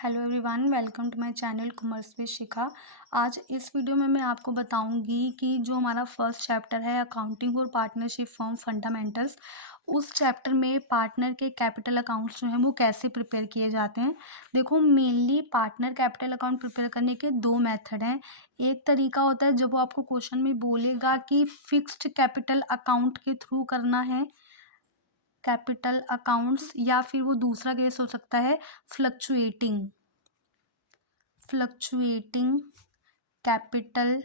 Hello everyone, welcome to my channel commerce with Shikha. आज इस video में मैं आपको बताऊंगी कि जो हमारा फर्स्ट चैप्टर है अकाउंटिंग और पार्टनरशिप फॉर्म फंडामेंटल्स, उस चैप्टर में पार्टनर के कैपिटल अकाउंट्स जो हैं वो कैसे प्रिपेयर किए जाते हैं। देखो, mainly partner capital account prepare करने के दो मेथड हैं। एक तरीका होता है जब वो आपको क्वेश्चन में बोलेगा कि फिक्स्ड कैपिटल अकाउंट के थ्रू करना है कैपिटल अकाउंट्स, या फिर वो दूसरा केस हो सकता है fluctuating fluctuating capital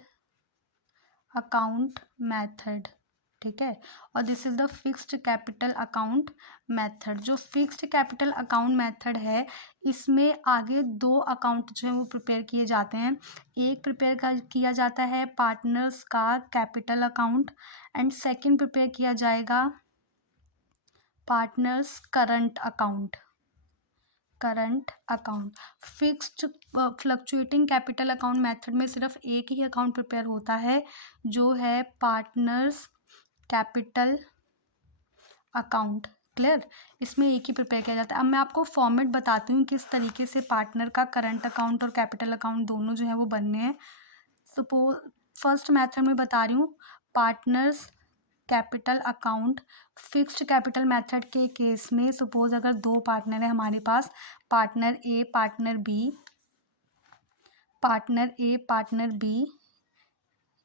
account method. ठीक है, और this is the fixed capital account method. जो फिक्स्ड कैपिटल अकाउंट मेथड है, इसमें आगे दो अकाउंट जो है वो प्रिपेयर किए जाते हैं। एक प्रिपेयर किया जाता है पार्टनर्स का capital account, and second prepare किया जाएगा partners current account. Fixed fluctuating capital account method में सिर्फ एक ही अकाउंट प्रिपेयर होता है, जो है पार्टनर्स कैपिटल अकाउंट। क्लियर, इसमें एक ही प्रिपेयर किया जाता है। अब मैं आपको फॉर्मेट बताती हूँ किस तरीके से पार्टनर का करंट अकाउंट और कैपिटल अकाउंट दोनों जो है वो बनने हैं। सपोज फर्स्ट मेथड में बता रही हूँ, partners capital account. Fixed capital method के केस में सपोज अगर दो पार्टनर है हमारे पास, पार्टनर ए पार्टनर बी,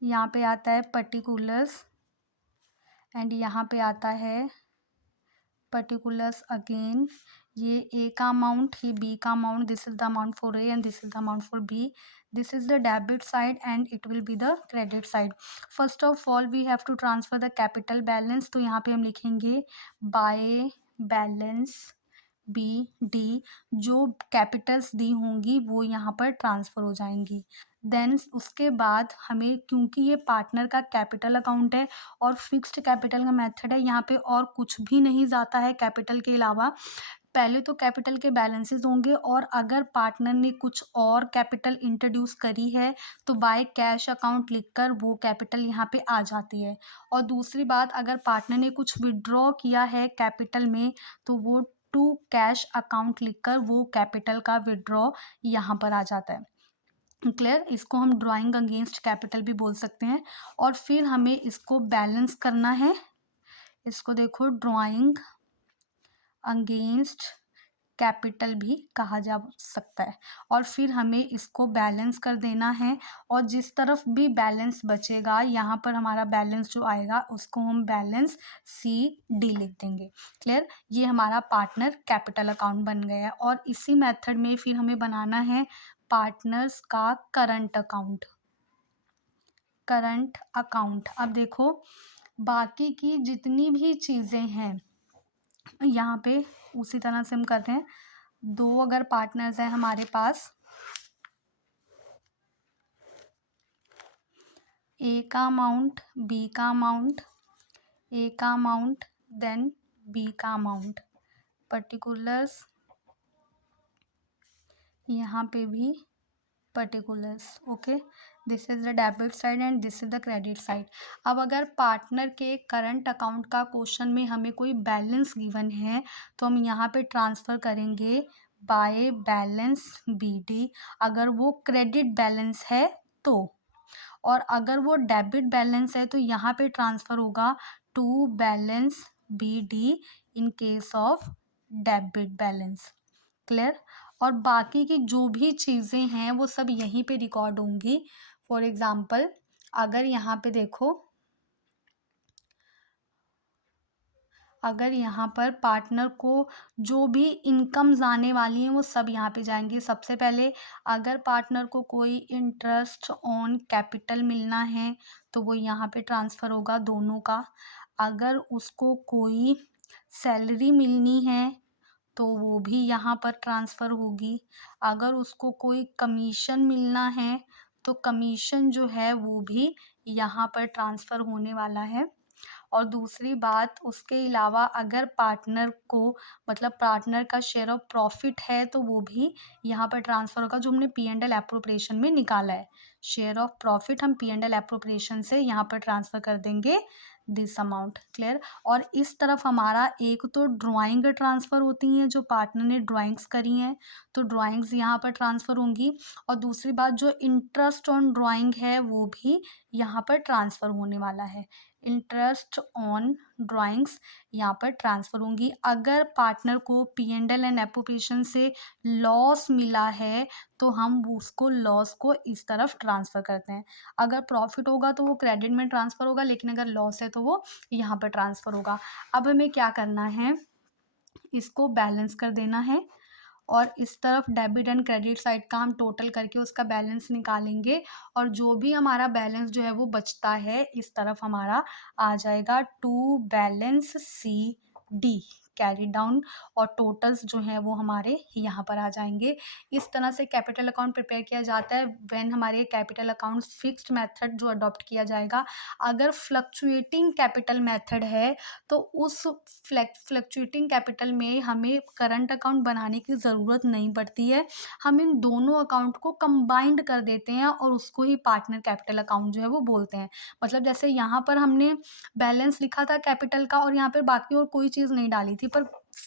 यहाँ पे आता है पर्टिकुलर्स, एंड यहाँ पे आता है पर्टिकुलर्स अगेन। ये ए का अमाउंट, ये बी का amount, this is the amount for A and this is the amount for B. This is the debit side and it will be the credit side. First of all we have to transfer the capital balance, तो यहाँ पे हम लिखेंगे by balance B D. जो capitals दी होंगी वो यहाँ पर ट्रांसफ़र हो जाएंगी। देन उसके बाद हमें, क्योंकि ये पार्टनर का कैपिटल अकाउंट है और फिक्स्ड कैपिटल का मेथड है, यहाँ पे और कुछ भी नहीं जाता है कैपिटल के अलावा। पहले तो कैपिटल के बैलेंसेस होंगे, और अगर पार्टनर ने कुछ और कैपिटल इंट्रोड्यूस करी है तो बाय कैश अकाउंट लिखकर वो कैपिटल यहाँ पे आ जाती है। और दूसरी बात, अगर पार्टनर ने कुछ विड्रॉ किया है कैपिटल में तो वो टू कैश अकाउंट लिखकर वो कैपिटल का विड्रॉ यहाँ पर आ जाता है। क्लियर, इसको हम ड्राइंग अगेंस्ट कैपिटल भी बोल सकते हैं। और फिर हमें इसको बैलेंस करना है। इसको देखो, ड्राइंग अगेंस्ट कैपिटल भी कहा जा सकता है। और फिर हमें इसको बैलेंस कर देना है, और जिस तरफ भी बैलेंस बचेगा यहाँ पर हमारा बैलेंस जो आएगा उसको हम बैलेंस सी डी लिख देंगे। क्लियर, ये हमारा पार्टनर कैपिटल अकाउंट बन गया है। और इसी मेथड में फिर हमें बनाना है पार्टनर्स का करंट अकाउंट। अब देखो, बाकी की जितनी भी चीज़ें हैं यहाँ पे उसी तरह से हम करते हैं। दो अगर पार्टनर्स हैं हमारे पास, ए का अमाउंट, बी का अमाउंट, ए का अमाउंट, देन बी का अमाउंट, पर्टिकुलर्स, यहाँ पे भी particulars. Okay, this is the debit side and this is the credit side. अब अगर पार्टनर के करंट अकाउंट का क्वेश्चन में हमें कोई बैलेंस गिवन है तो हम यहाँ पे ट्रांसफ़र करेंगे बाय बैलेंस बी डी, अगर वो क्रेडिट बैलेंस है तो। और अगर वो डेबिट बैलेंस है तो यहाँ पे ट्रांसफ़र होगा to balance B D in case of debit balance. Clear, और बाकी की जो भी चीज़ें हैं वो सब यहीं पे रिकॉर्ड होंगी। फॉर एग्ज़ाम्पल, अगर यहाँ पे देखो, अगर यहाँ पर पार्टनर को जो भी इनकम्स आने वाली हैं वो सब यहाँ पे जाएंगी। सबसे पहले अगर पार्टनर को कोई इंटरेस्ट ऑन कैपिटल मिलना है तो वो यहाँ पे ट्रांसफ़र होगा दोनों का। अगर उसको कोई सैलरी मिलनी है तो वो भी यहाँ पर ट्रांसफ़र होगी। अगर उसको कोई कमीशन मिलना है तो कमीशन जो है वो भी यहाँ पर ट्रांसफ़र होने वाला है। और दूसरी बात, उसके अलावा अगर पार्टनर को, मतलब पार्टनर का शेयर ऑफ प्रॉफिट है तो वो भी यहाँ पर ट्रांसफ़र होगा, जो हमने पी एंड एल एप्रोप्रिएशन में निकाला है। शेयर ऑफ प्रॉफिट हम P&L एप्रोप्रिएशन से यहाँ पर ट्रांसफ़र कर देंगे दिस अमाउंट। क्लियर। और इस तरफ हमारा एक तो ड्राइंग ट्रांसफ़र होती हैं जो पार्टनर ने ड्राइंग्स करी हैं, तो ड्राइंग्स यहाँ पर ट्रांसफ़र होंगी, और दूसरी बात जो इंटरेस्ट ऑन ड्राइंग है वो भी यहाँ पर ट्रांसफ़र होने वाला है। इंटरेस्ट ऑन ड्राइंग्स यहाँ पर ट्रांसफ़र होंगी। अगर पार्टनर को P&L एंड एप्रोप्रिएशन से लॉस मिला है तो हम उसको लॉस को इस तरफ ट्रांसफ़र करते हैं। अगर प्रॉफिट होगा तो वो क्रेडिट में ट्रांसफ़र होगा, लेकिन अगर लॉस है तो वो यहाँ पर ट्रांसफ़र होगा। अब हमें क्या करना है, इसको बैलेंस कर देना है, और इस तरफ डेबिट एंड क्रेडिट साइड का हम टोटल करके उसका बैलेंस निकालेंगे, और जो भी हमारा बैलेंस जो है वो बचता है इस तरफ हमारा आ जाएगा to balance C D carry down, और टोटल्स जो हैं वो हमारे यहाँ पर आ जाएंगे। इस तरह से कैपिटल अकाउंट प्रिपेयर किया जाता है व्हेन हमारे कैपिटल अकाउंट फिक्स्ड मेथड जो अडॉप्ट किया जाएगा। अगर फ्लक्चुएटिंग कैपिटल मेथड है तो उस फ्लक्चुएटिंग कैपिटल में हमें करंट अकाउंट बनाने की ज़रूरत नहीं पड़ती है, हम इन दोनों अकाउंट को कंबाइंड कर देते हैं और उसको ही पार्टनर कैपिटल अकाउंट जो है वो बोलते हैं। मतलब जैसे यहाँ पर हमने बैलेंस लिखा था कैपिटल का और यहाँ पर बाकी और कोई चीज़ नहीं डाली थी, पर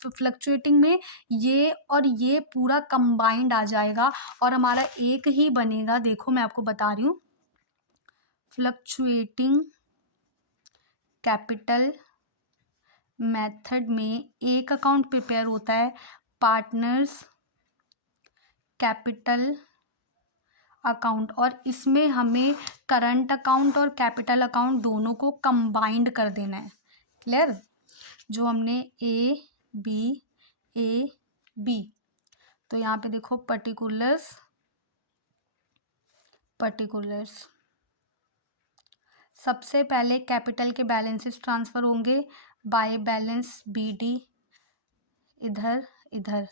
फ्लक्चुएटिंग में ये और ये पूरा कंबाइंड आ जाएगा और हमारा एक ही बनेगा। देखो मैं आपको बता रही हूँ, फ्लक्चुएटिंग कैपिटल मेथड में एक अकाउंट प्रिपेयर होता है पार्टनर्स कैपिटल अकाउंट, और इसमें हमें करंट अकाउंट और कैपिटल अकाउंट दोनों को कंबाइंड कर देना है। क्लियर। जो हमने ए बी, तो यहाँ पे देखो पर्टिकुलर्स, सबसे पहले कैपिटल के बैलेंसेस ट्रांसफ़र होंगे बाय बैलेंस BD इधर।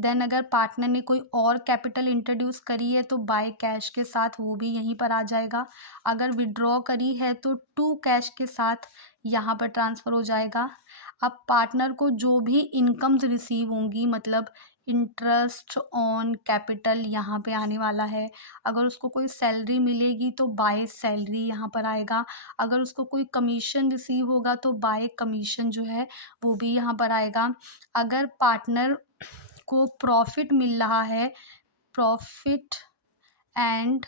देन अगर पार्टनर ने कोई और कैपिटल इंट्रोड्यूस करी है तो बाय कैश के साथ वो भी यहीं पर आ जाएगा। अगर विड्रॉ करी है तो टू कैश के साथ यहाँ पर ट्रांसफ़र हो जाएगा। अब पार्टनर को जो भी इनकम्स रिसीव होंगी, मतलब इंटरेस्ट ऑन कैपिटल यहाँ पे आने वाला है। अगर उसको कोई सैलरी मिलेगी तो बाय सैलरी यहाँ पर आएगा। अगर उसको कोई कमीशन रिसीव होगा तो बाय कमीशन जो है वो भी यहाँ पर आएगा। अगर पार्टनर को प्रॉफिट मिल रहा है, profit and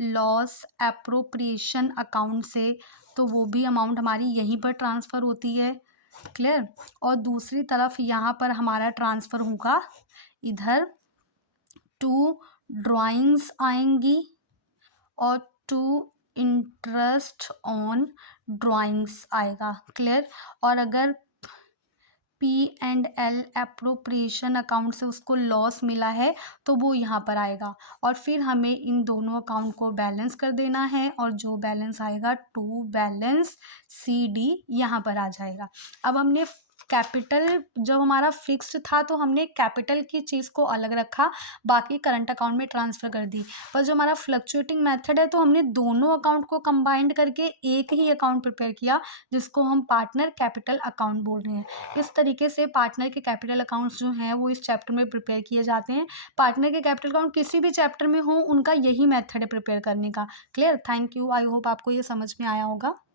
loss appropriation account से, तो वो भी अमाउंट हमारी यहीं पर ट्रांसफ़र होती है। क्लियर। और दूसरी तरफ यहाँ पर हमारा ट्रांसफ़र होगा इधर, टू ड्राइंग्स आएंगी और टू इंटरेस्ट ऑन ड्राइंग्स आएगा। क्लियर। और अगर P&L एप्रोप्रिएशन अकाउंट से उसको लॉस मिला है तो वो यहाँ पर आएगा, और फिर हमें इन दोनों अकाउंट को बैलेंस कर देना है, और जो बैलेंस आएगा टू बैलेंस CD यहाँ पर आ जाएगा। अब हमने कैपिटल, जब हमारा फिक्स्ड था तो हमने कैपिटल की चीज़ को अलग रखा, बाकी करंट अकाउंट में ट्रांसफ़र कर दी। पर जो हमारा फ्लक्चुएटिंग मेथड है तो हमने दोनों अकाउंट को कंबाइंड करके एक ही अकाउंट प्रिपेयर किया जिसको हम पार्टनर कैपिटल अकाउंट बोल रहे हैं। इस तरीके से पार्टनर के कैपिटल अकाउंट्स जो हैं वो इस चैप्टर में प्रिपेयर किए जाते हैं। पार्टनर के कैपिटल अकाउंट किसी भी चैप्टर में हो, उनका यही मेथड है प्रिपेयर करने का। Clear. Thank you. I hope आपको ये समझ में आया होगा।